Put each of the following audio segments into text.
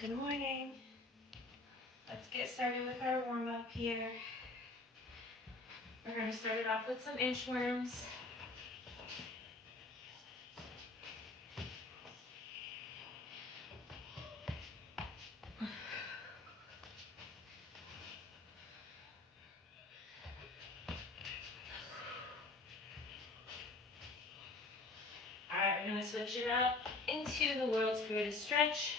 Good morning. Let's get started with our warm-up here. We're going to start it off with some inchworms. Alright, we're going to switch it up into the world's greatest stretch.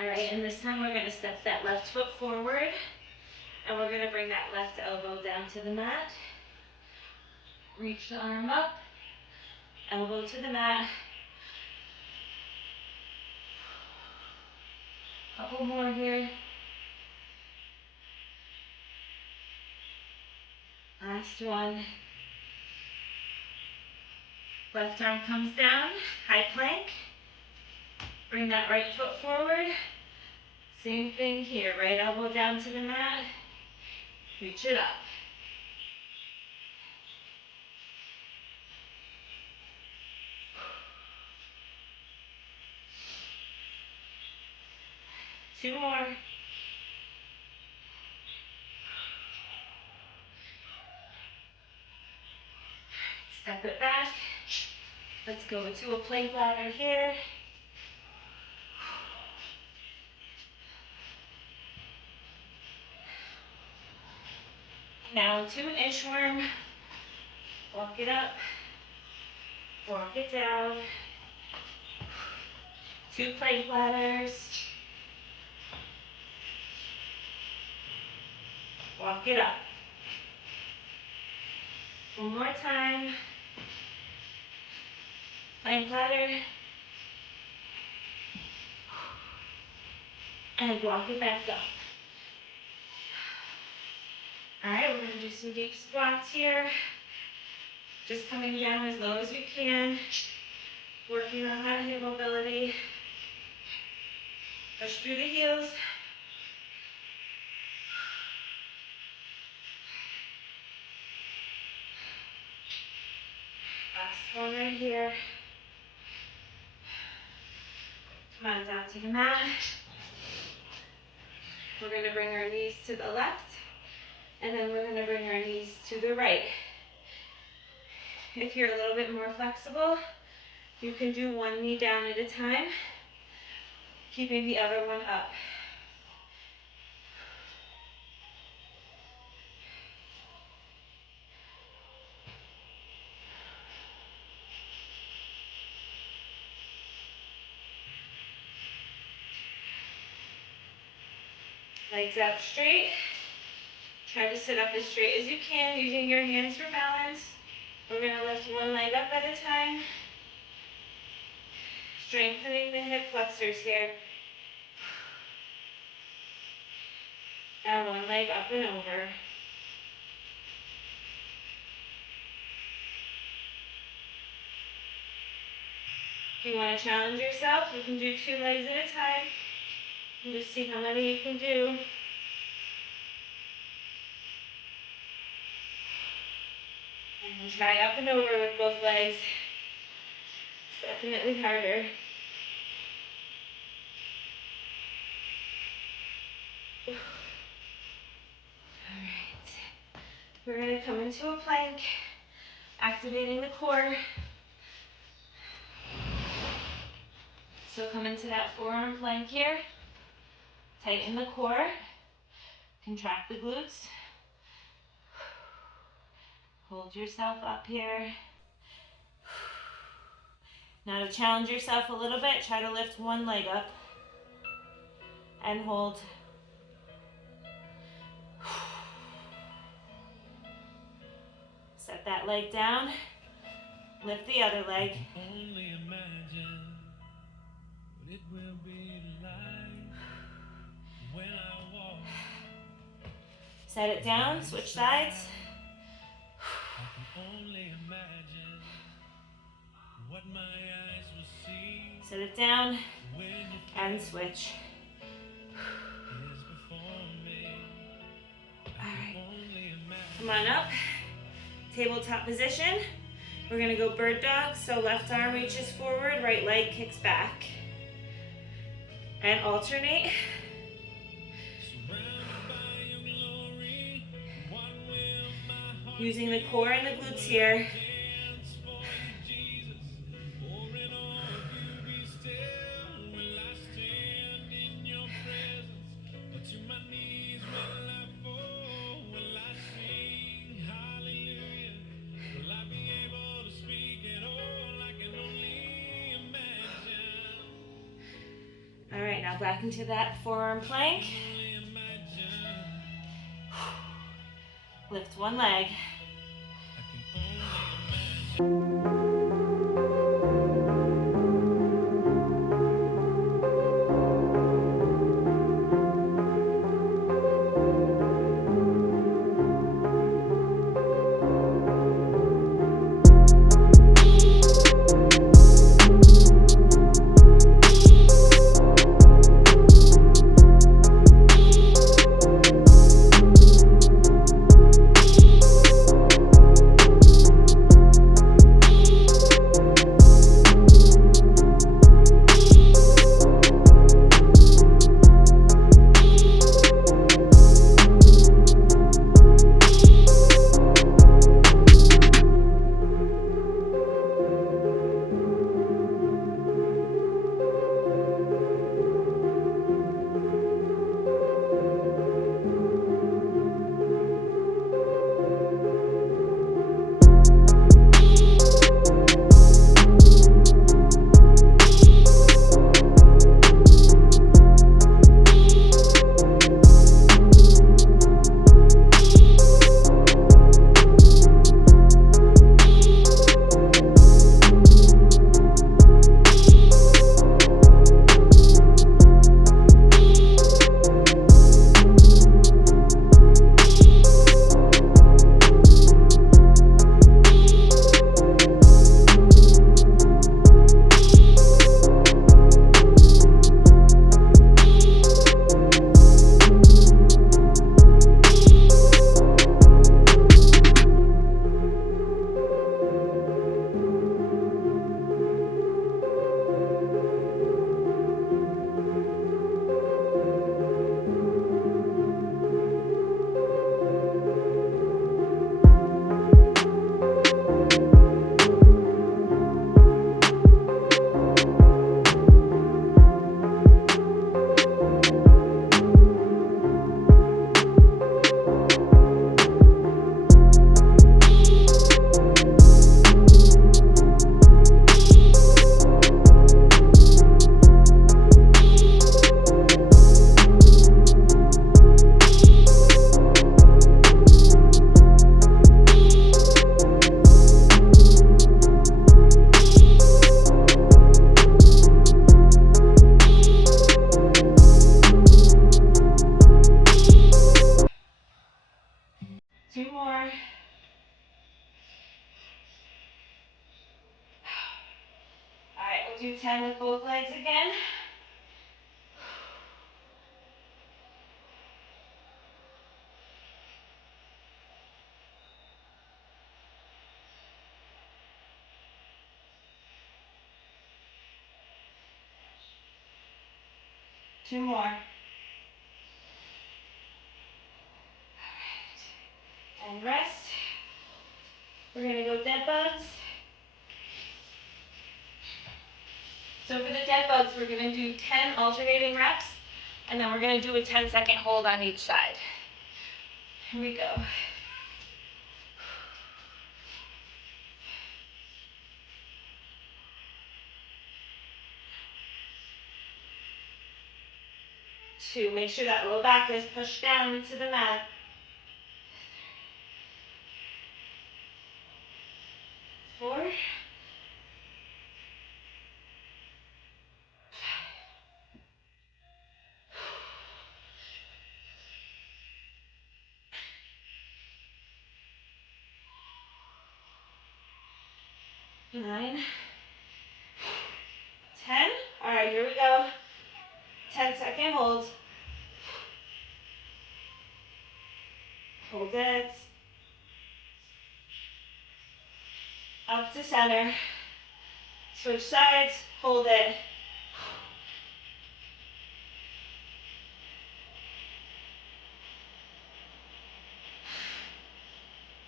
Alright, and this time we're going to step that left foot forward, and we're going to bring that left elbow down to the mat. Reach the arm up, elbow to the mat. Couple more here. Last one. Left arm comes down, high plank. Bring that right foot forward. Same thing here, right elbow down to the mat. Reach it up. Two more. Step it back. Let's go to a plank ladder here. Now to an inchworm. Walk it up. Walk it down. Two plank ladders. Walk it up. One more time. Plank ladder. And walk it back up. Alright, we're going to do some deep squats here. Just coming down as low as you can. Working on that hip mobility. Push through the heels. Last one right here. Come on down to the mat. We're going to bring our knees to the left, and then we're going to bring our knees to the right. If you're a little bit more flexible, you can do one knee down at a time, keeping the other one up. Legs out straight. Try to sit up as straight as you can using your hands for balance. We're going to lift one leg up at a time. Strengthening the hip flexors here. And one leg up and over. If you want to challenge yourself, you can do two legs at a time. And just see how many you can do. And try up and over with both legs. It's definitely harder. Alright. We're going to come into a plank, activating the core. So come into that forearm plank here. Tighten the core. Contract the glutes. Hold yourself up here. Now to challenge yourself a little bit, try to lift one leg up and hold. Set that leg down. Lift the other leg. Only imagine what it will be like when I walk. Set it down, switch sides. I can only imagine what my eyes will see. Set it down. and switch. All right, come on up, tabletop position. We're gonna go bird dog, so left arm reaches forward, right leg kicks back. And alternate. Using the core and the glutes here. All right, now back into that forearm plank. Lift one leg. Two more. All right, we'll do 10 with both legs again. Two more. All right. And rest. We're gonna go dead bugs. So for the dead bugs, we're gonna do 10 alternating reps, and then we're gonna do a 10-second hold on each side. Here we go. Two, make sure that low back is pushed down into the mat. 4. 9. 10. All right, here we go. 10-second hold. Hold it. Up to center. Switch sides. Hold it.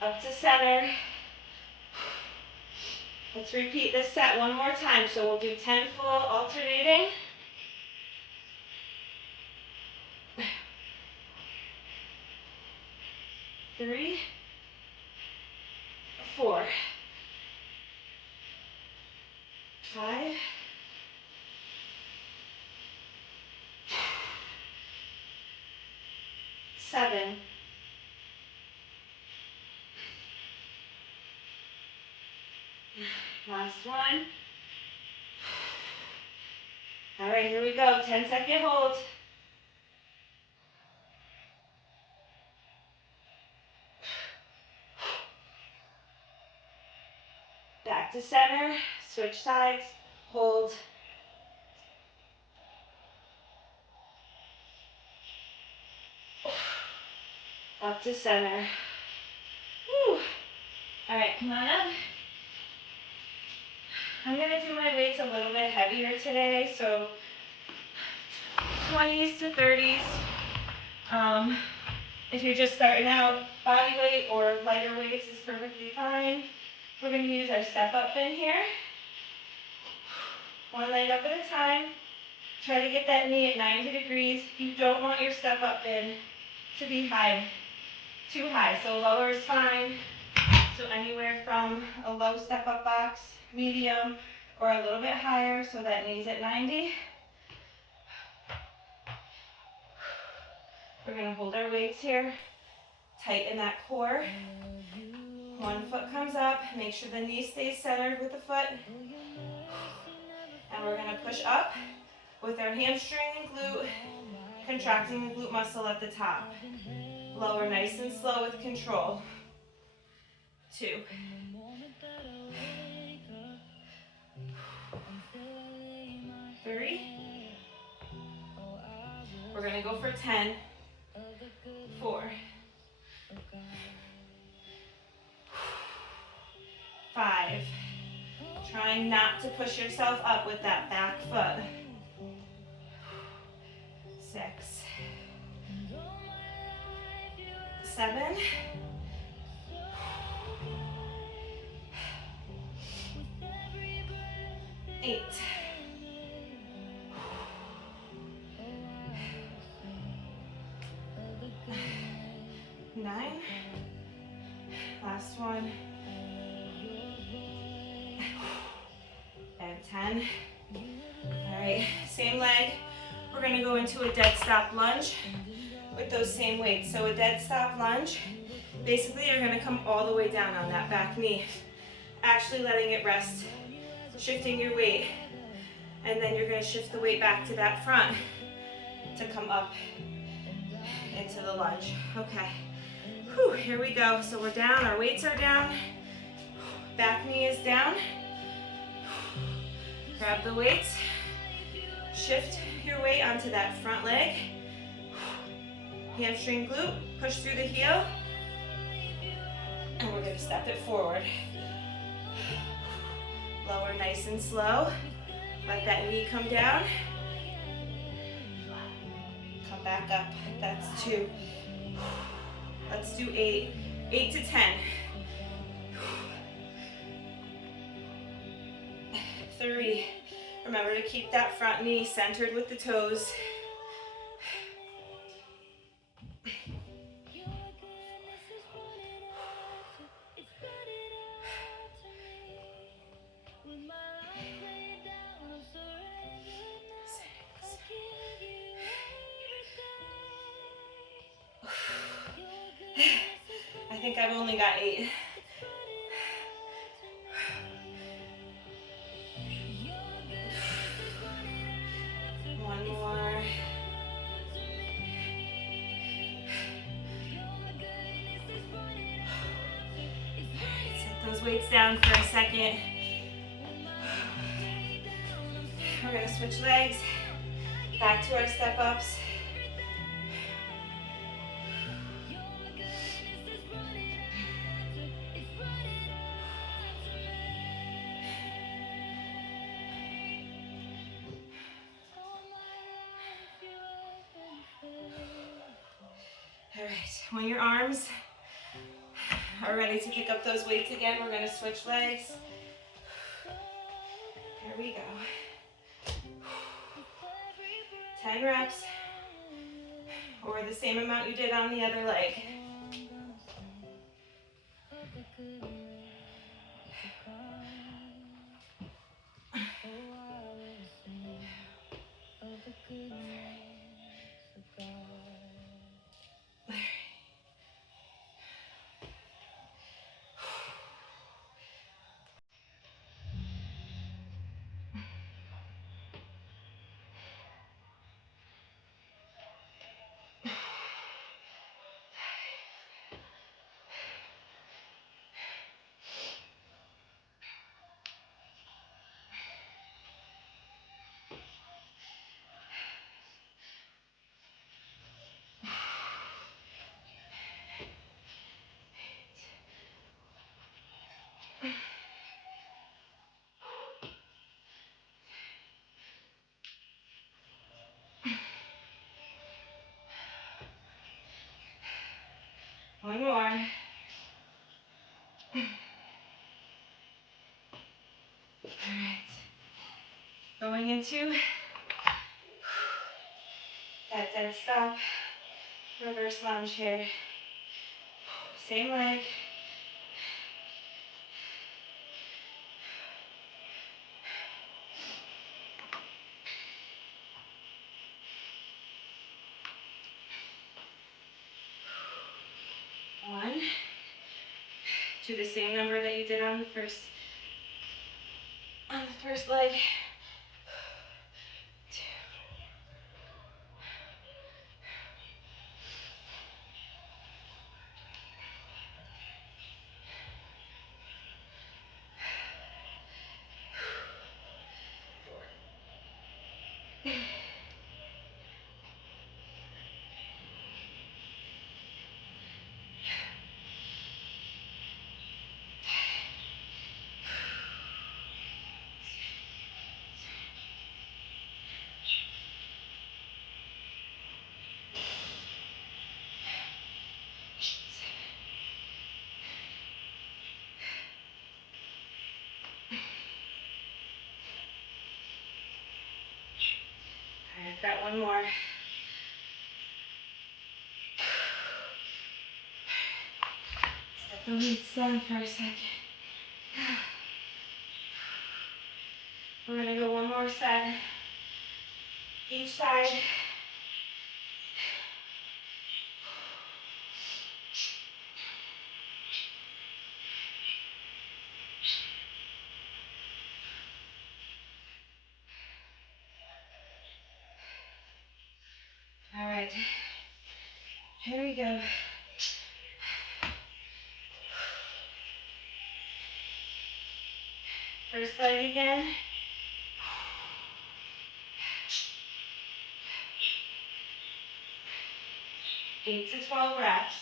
Up to center. Let's repeat this set one more time. So we'll do 10 full alternating. 3, 4, 5, 7, 'Last one. All right, here we go. 10-second hold. Back to center. Switch sides. Hold. Up to center. Whew. All right, come on up. I'm going to do my weights a little bit heavier today, so 20s to 30s. If you're just starting out, body weight or lighter weights is perfectly fine. We're going to use our step up in here. One leg up at a time. Try to get that knee at 90 degrees. You don't want your step up in to be high, too high. So lower is fine. So anywhere from a low step up box, medium, or a little bit higher, so that knee's at 90. We're going to hold our weights here. Tighten that core. One foot comes up. Make sure the knee stays centered with the foot. And we're going to push up with our hamstring and glute, contracting the glute muscle at the top. Lower nice and slow with control. 2. 3. We're going to go for 10. 4. 5. Trying not to push yourself up with that back foot. 6. 7. 8. 9. Last one. And 10. All right, same leg. We're going to go into a dead stop lunge with those same weights. So a dead stop lunge, basically you're going to come all the way down on that back knee, actually letting it rest, shifting your weight, and then you're going to shift the weight back to that front to come up into the lunge. Okay. Whew, here we go. So we're down, our weights are down, back knee is down. Grab the weights, shift your weight onto that front leg, hamstring glute, push through the heel, and we're going to step it forward. Lower nice and slow, let that knee come down, come back up, that's 2. Let's do 8, 8 to 10. 3. Remember to keep that front knee centered with the toes. 6. I think I've only got 8. One more. Alright, set those weights down for a second. We're going to switch legs. Back to our step ups. All right, when your arms are ready to pick up those weights again, we're gonna switch legs. Here we go. 10 reps, or the same amount you did on the other leg. One more. All right. Going into that dead stop, reverse lunge here. Same leg. One. Do the same number that you did on the first leg. Two. All right, I've got one more. Set the weights down for a second. We're gonna go one more set, each side. All right, here we go. First leg again. 8 to 12 reps.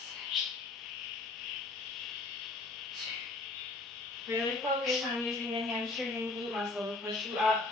Really focus on using the hamstring and glute muscle to push you up.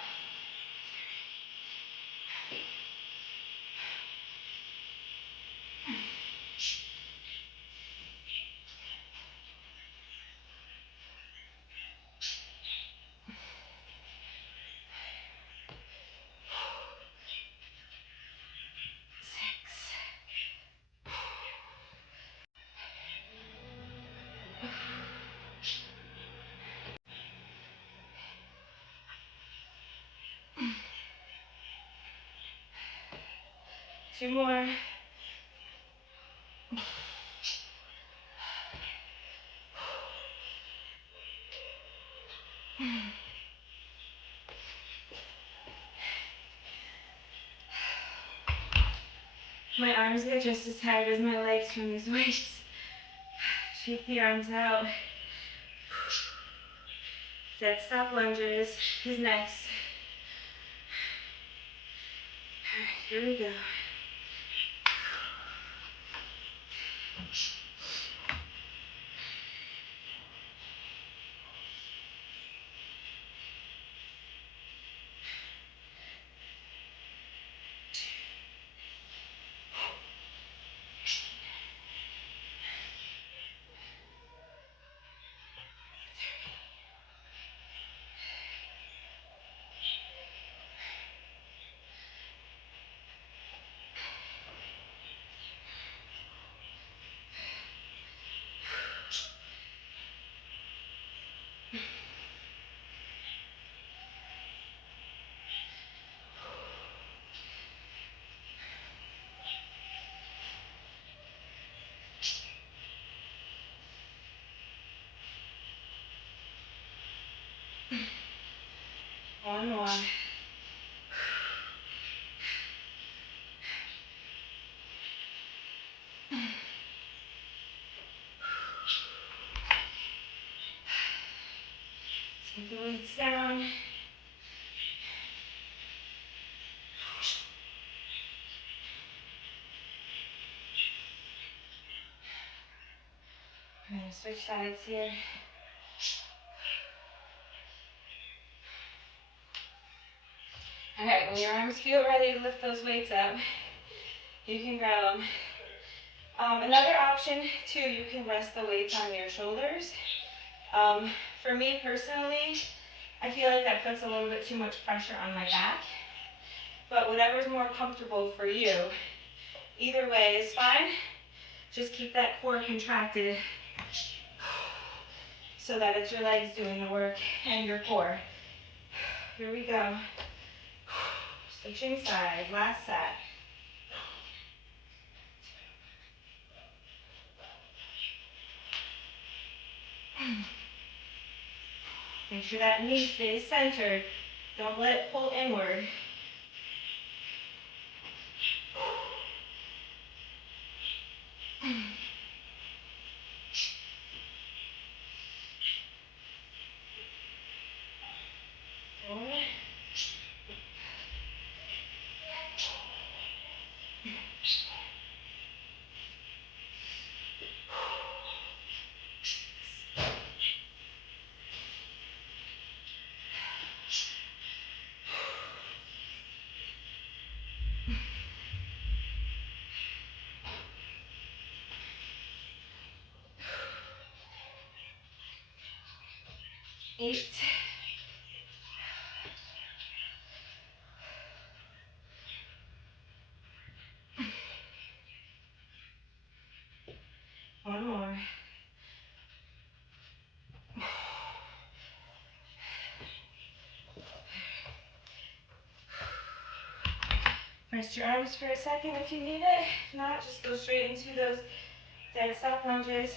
Two more. My arms get just as tired as my legs from these weights. Shake the arms out. Dead stop lunges is next. All right. Here we go. One more. Sink the glutes down. I'm gonna switch sides here. Alright, when your arms feel ready to lift those weights up, you can grab them. Another option too, you can rest the weights on your shoulders. For me personally, I feel like that puts a little bit too much pressure on my back. But whatever's more comfortable for you, either way is fine. Just keep that core contracted so that it's your legs doing the work and your core. Here we go. Switching sides, last set. Make sure that knee stays centered. Don't let it pull inward. Four. 8. One more. Rest your arms for a second if you need it. If not, just go straight into those dead stop lunges.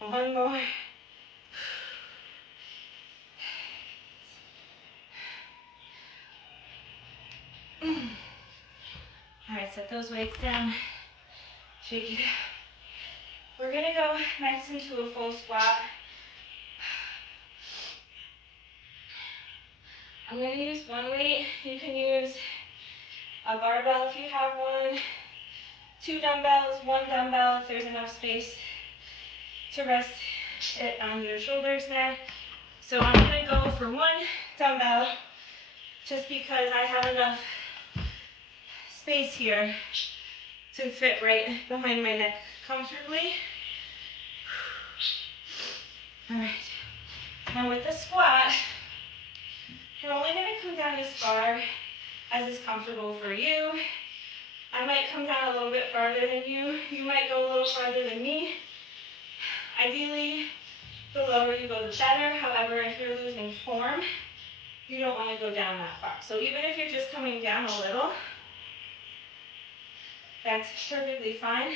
One more. Alright, set those weights down. Shake it out. We're gonna go next into a full squat. I'm gonna use one weight. You can use a barbell if you have one. 2 dumbbells, 1 dumbbell if there's enough space to rest it on your shoulders there. So I'm going to go for 1 dumbbell just because I have enough space here to fit right behind my neck comfortably. Alright, now with the squat, you're only going to come down as far as is comfortable for you. I might come down a little bit farther than you. You might go a little farther than me. Ideally, the lower you go, the better. However, if you're losing form, you don't want to go down that far. So even if you're just coming down a little, that's perfectly fine.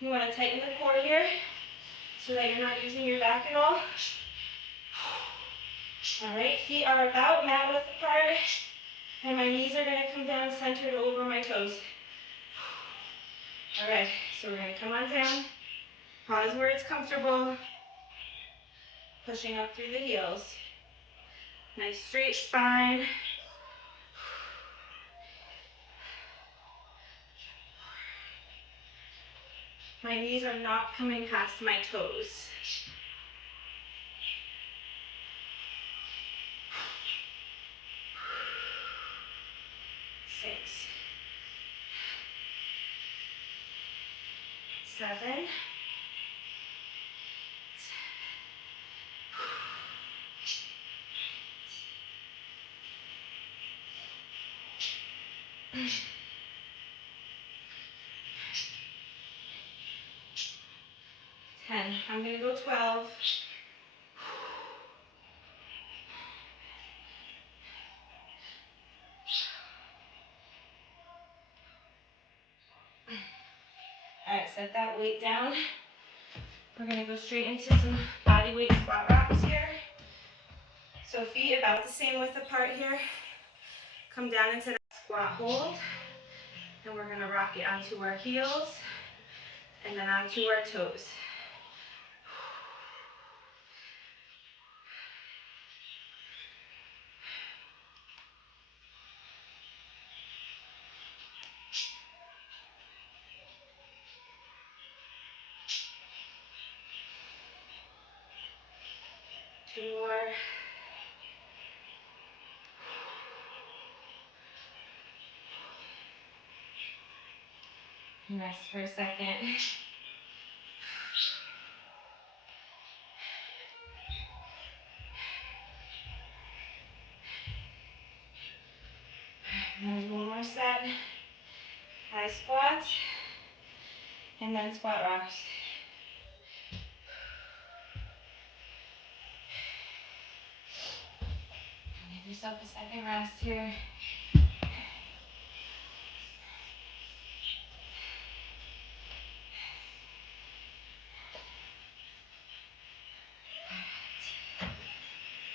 You want to tighten the core here so that you're not using your back at all. Alright, feet are about mat width apart, and my knees are going to come down centered over my toes. Alright, so we're going to come on down, pause where it's comfortable, pushing up through the heels. Nice straight spine. My knees are not coming past my toes. 6, 7, 10. I'm going to go 12. Alright, set that weight down. We're going to go straight into some body weight squat rocks here. So feet about the same width apart here. Come down into that squat hold. And we're going to rock it onto our heels and then onto our toes. 2 more. Rest for a second. And one more set. High squats. And then squat rocks. Give yourself a second rest here.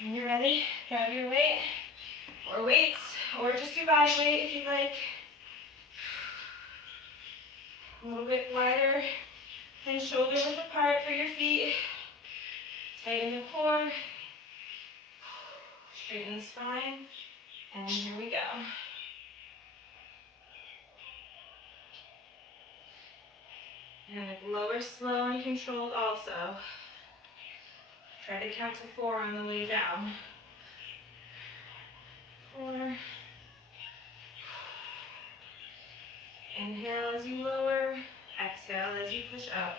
When you're ready, grab your weight, or weights, or just your body weight if you like. A little bit wider and shoulder width apart for your feet. Tighten the core. Straighten the spine. And here we go. And lower slow and controlled also. Try to count to 4 on the way down. 4. Inhale as you lower. Exhale as you push up.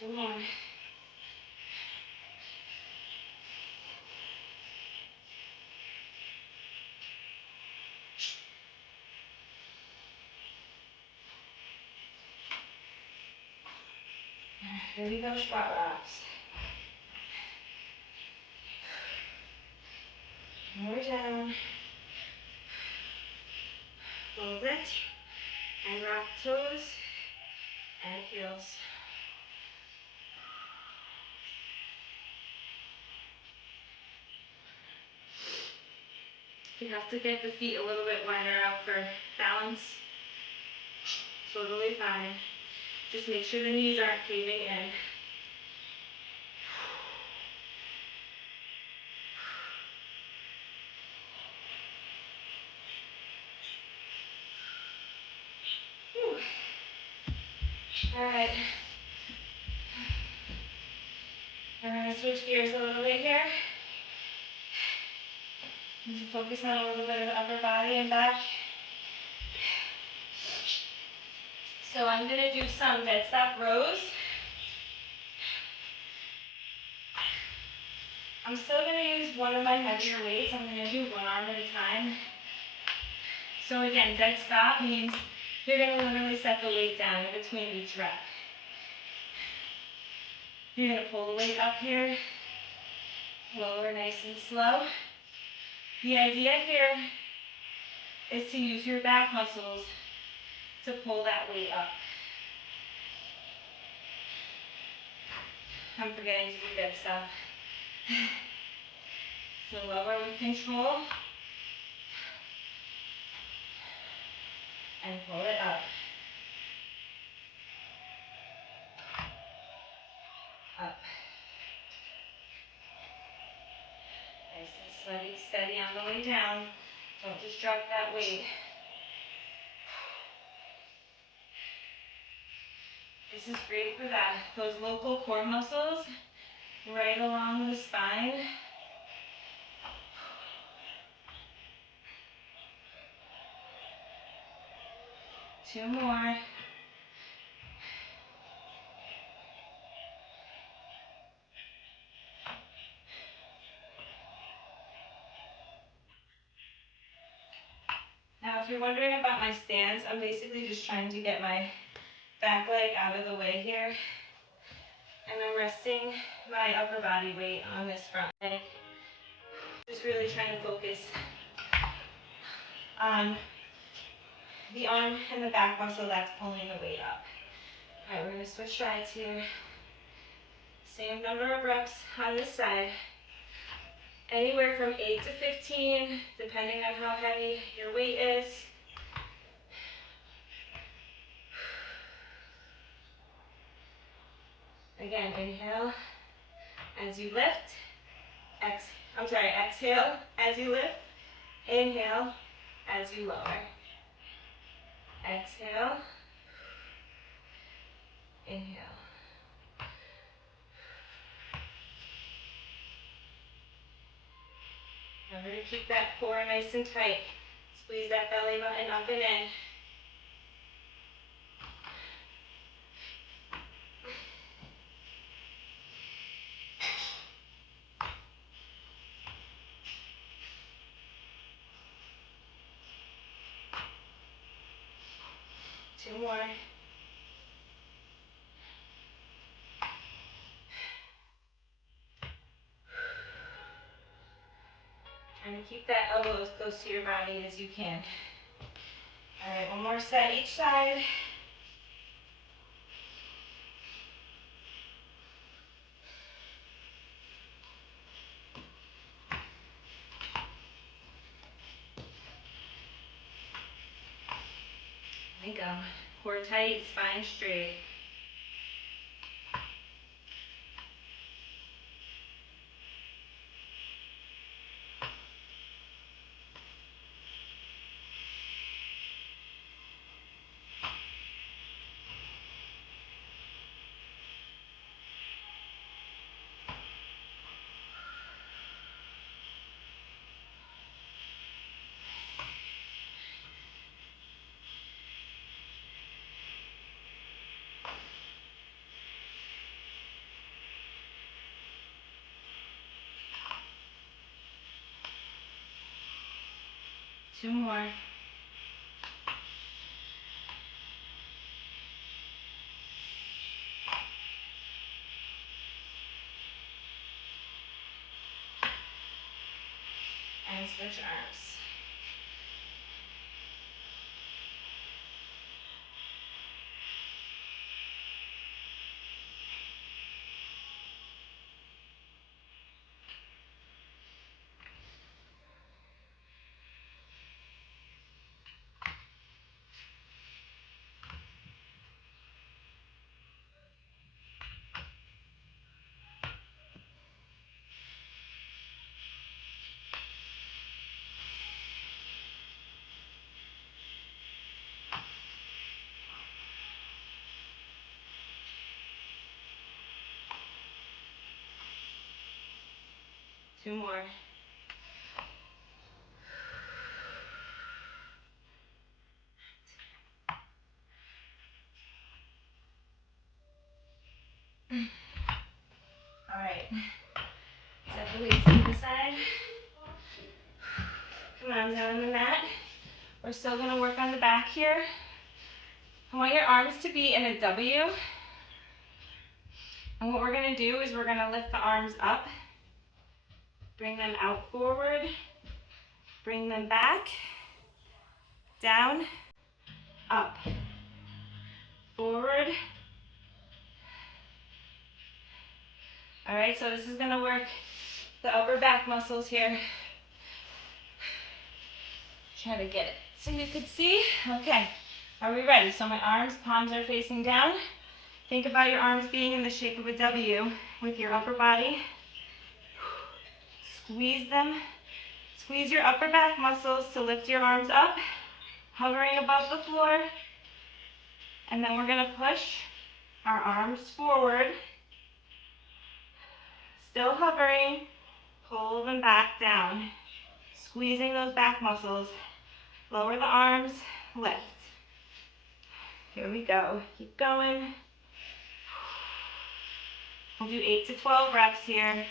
Two more. Here we go, squat rocks. More down. Hold it. And rock toes and heels. You have to get the feet a little bit wider out for balance. Totally fine. Just make sure the knees aren't caving in. Whew. All right. We're going to switch gears a little bit here. And focus on a little bit of upper body and back. So I'm going to do some dead stop rows. I'm still going to use one of my heavier weights. I'm going to do one arm at a time. So again, dead stop means you're going to literally set the weight down in between each rep. You're going to pull the weight up here, lower nice and slow. The idea here is to use your back muscles to pull that weight up. I'm forgetting to do dead stop. So lower with control and pull it up. Up. Nice and steady on the way down. Don't just drop that weight. This is great for those local core muscles right along the spine. Two more. Now, if you're wondering about my stance, I'm basically just trying to get my back leg out of the way here. And I'm resting my upper body weight on this front leg. Just really trying to focus on the arm and the back muscle that's pulling the weight up. All right, we're going to switch sides here. Same number of reps on this side. Anywhere from 8 to 15, depending on how heavy your weight is. Again, inhale as you lift. Exhale as you lift. Inhale as you lower. Exhale. Inhale. Remember to keep that core nice and tight. Squeeze that belly button up and in. Two more. Trying to keep that elbow as close to your body as you can. All right, one more set each side. There we go. Core tight, spine straight. Two more. and switch arms. Two more. All right. Set the weights to the side. Come on down on the mat. We're still going to work on the back here. I want your arms to be in a W. And what we're going to do is we're going to lift the arms up, bring them out forward, bring them back, down, up, forward. All right, so this is going to work the upper back muscles here. Try to get it so you could see. Okay, are we ready? So my arms, palms are facing down. Think about your arms being in the shape of a W with your upper body. Squeeze them. Squeeze your upper back muscles to lift your arms up, hovering above the floor. And then we're going to push our arms forward. Still hovering. Pull them back down. Squeezing those back muscles. Lower the arms, lift. Here we go. Keep going. We'll do 8 to 12 reps here.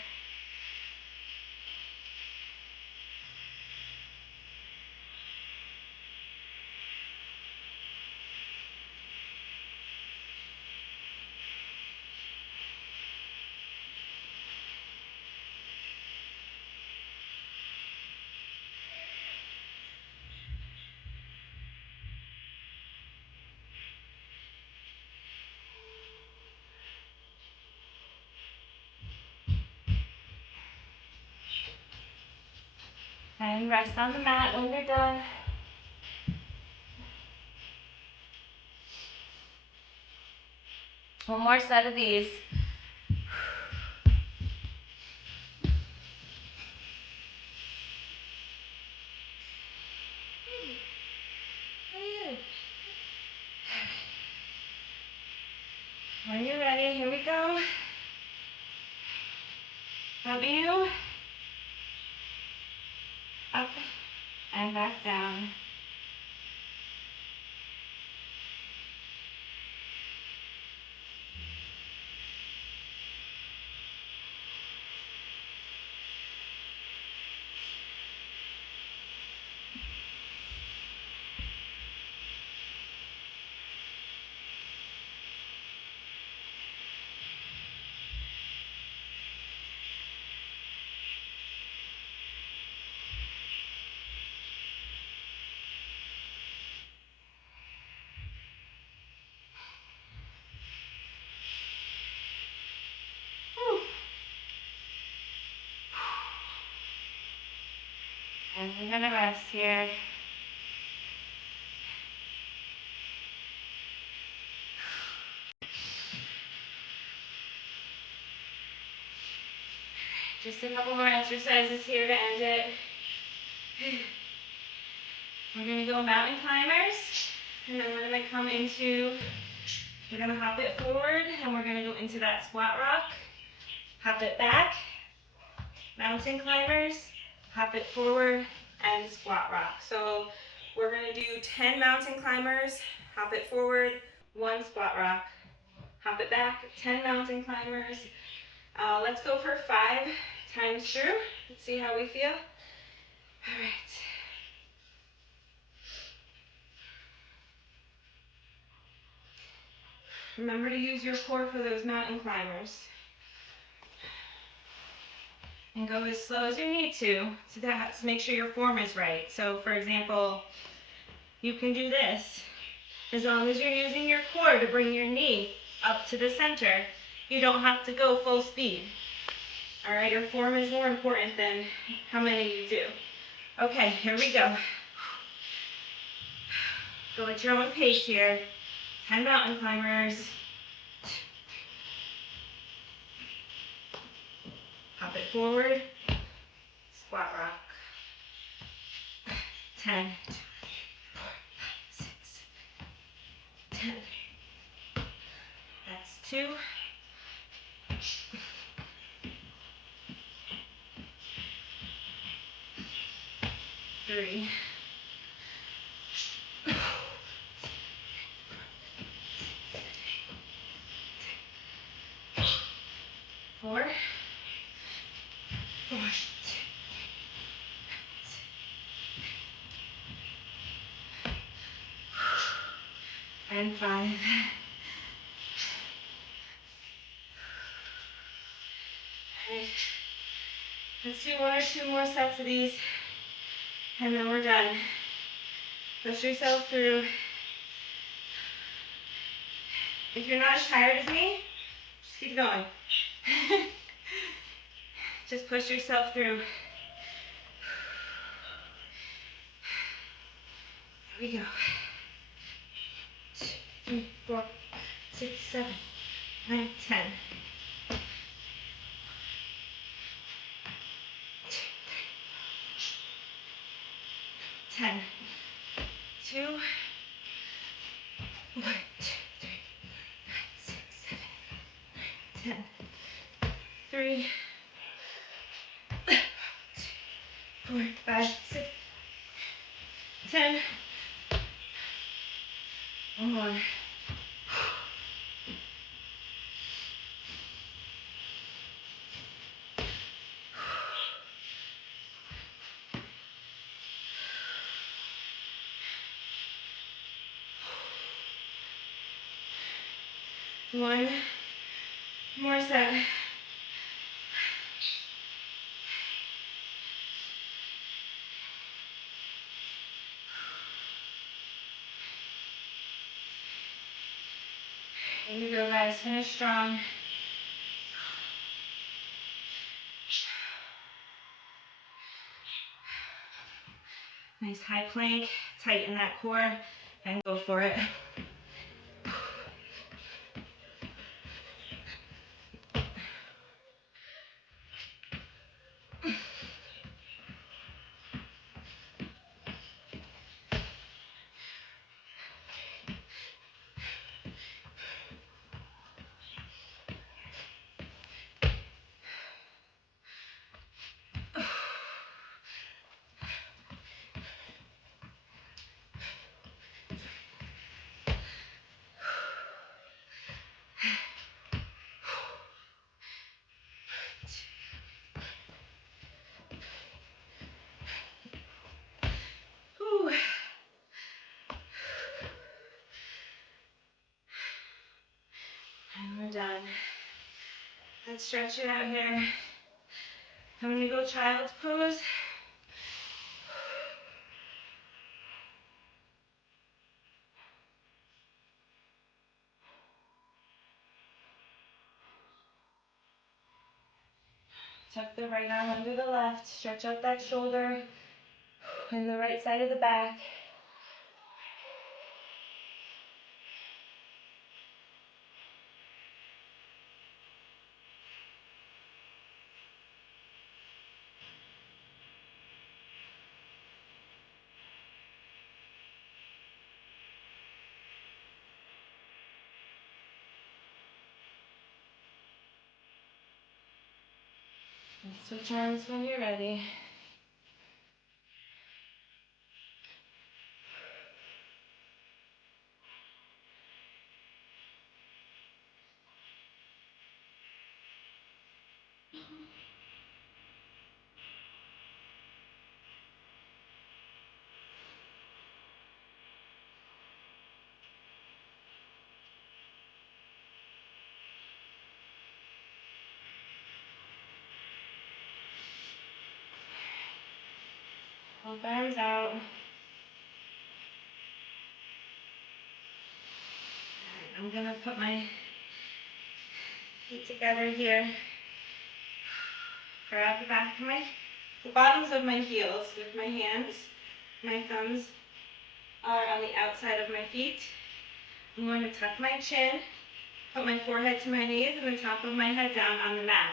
And rest on the mat when you're done. One more set of these. When you're ready, here we go. W, up, and back down. Whew. And we're gonna rest here. Just a couple more exercises here to end it. We're gonna go mountain climbers, and then we're gonna come into, we're gonna hop it forward, and we're gonna go into that squat rock. Hop it back, mountain climbers, hop it forward, and squat rock. So we're gonna do 10 mountain climbers, hop it forward, 1 squat rock. Hop it back, 10 mountain climbers. Let's go for 5 times through. Let's see how we feel. All right. Remember to use your core for those mountain climbers. And go as slow as you need to make sure your form is right. So for example, you can do this as long as you're using your core to bring your knee up to the center. You don't have to go full speed. All right, your form is more important than how many you do. Okay, here we go. Go at your own pace here. 10 mountain climbers. Pop it forward. Squat rock. 10, 6, 10. That's 2. 3. 4. 4. And 5. Okay. Let's do 1 or 2 more sets of these, and then we're done. Push yourself through. If you're not as tired as me, just keep going. Just push yourself through. Here we go. 2, 3, 4, 6, 7, 9, 10. 10. 2, 1, 2, 3, 6, 7, 10. 3, 4, 5, 6, 10. One more. One more set. Here you go, guys. Finish strong. Nice high plank. Tighten that core and go for it. Whew. And we're done. Let's stretch it out here. I'm going to go child's pose. Tuck the right arm under the left. Stretch out that shoulder and the right side of the back. And switch arms when you're ready. Both arms out. Alright, I'm gonna put my feet together here. Grab the bottoms of my heels with my hands. My thumbs are on the outside of my feet. I'm going to tuck my chin, put my forehead to my knees, and the top of my head down on the mat.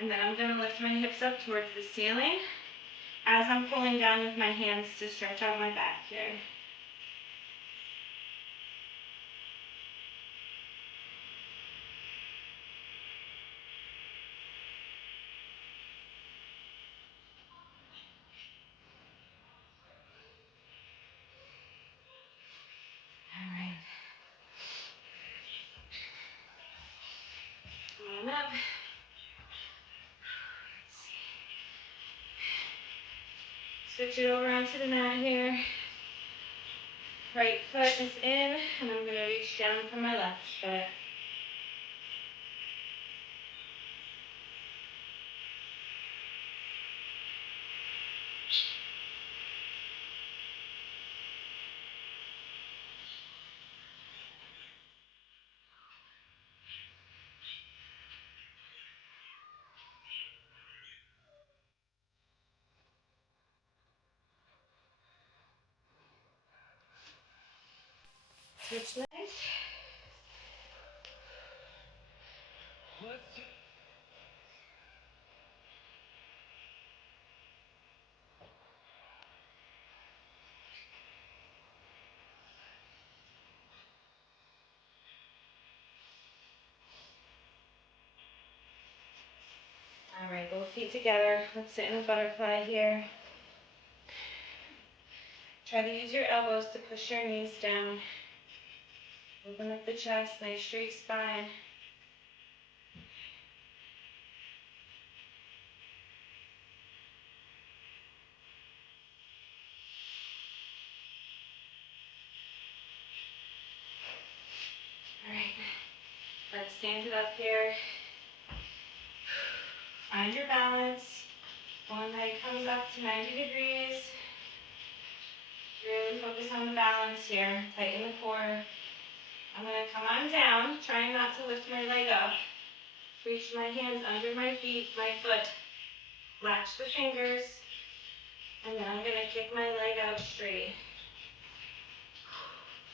And then I'm going to lift my hips up towards the ceiling as I'm pulling down with my hands to stretch out my back here. All right. Come on up. Switch it over onto the mat here. Right foot is in, and I'm going to reach down for my left foot. Switch legs. What's your All right, both feet together. Let's sit in a butterfly here. Try to use your elbows to push your knees down. Open up the chest, nice straight spine. All right, let's stand it up here. Find your balance. One leg comes up to 90 degrees. Really focus on the balance here. Tighten the core. I'm going to come on down, trying not to lift my leg up. Reach my hands under my feet, my foot. Latch the fingers. And then I'm going to kick my leg out straight.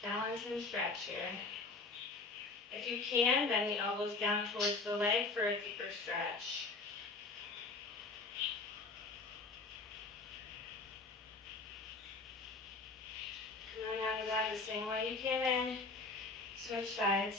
Balance and stretch here. If you can, bend the elbows down towards the leg for a deeper stretch. Coming out of that the same way you came in. Switch sides.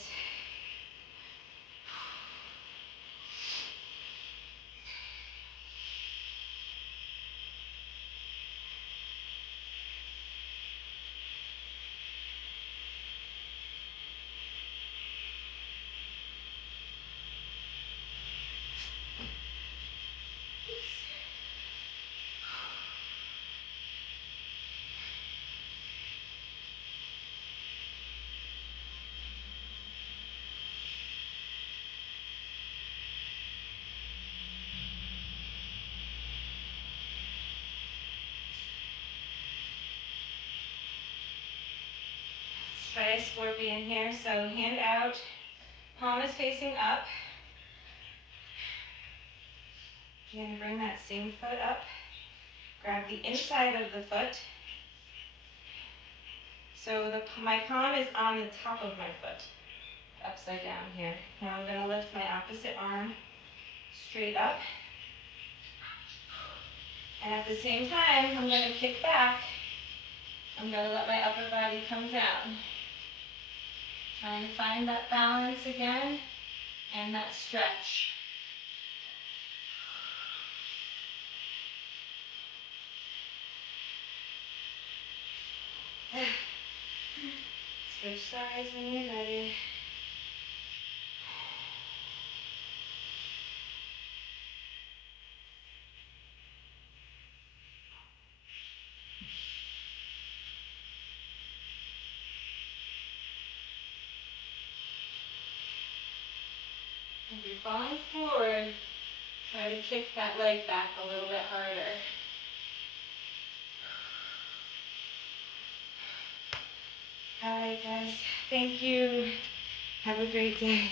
Let's try a scorpion here. So hand out, palm is facing up. You're going to bring that same foot up. Grab the inside of the foot. So my palm is on the top of my foot, upside down here. Now I'm going to lift my opposite arm straight up. And at the same time, I'm going to kick back. I'm going to let my upper body come down. Trying to find that balance again and that stretch. Switch sides when you're ready. If you're falling forward, try to kick that leg back a little bit harder. All right, guys. Thank you. Have a great day.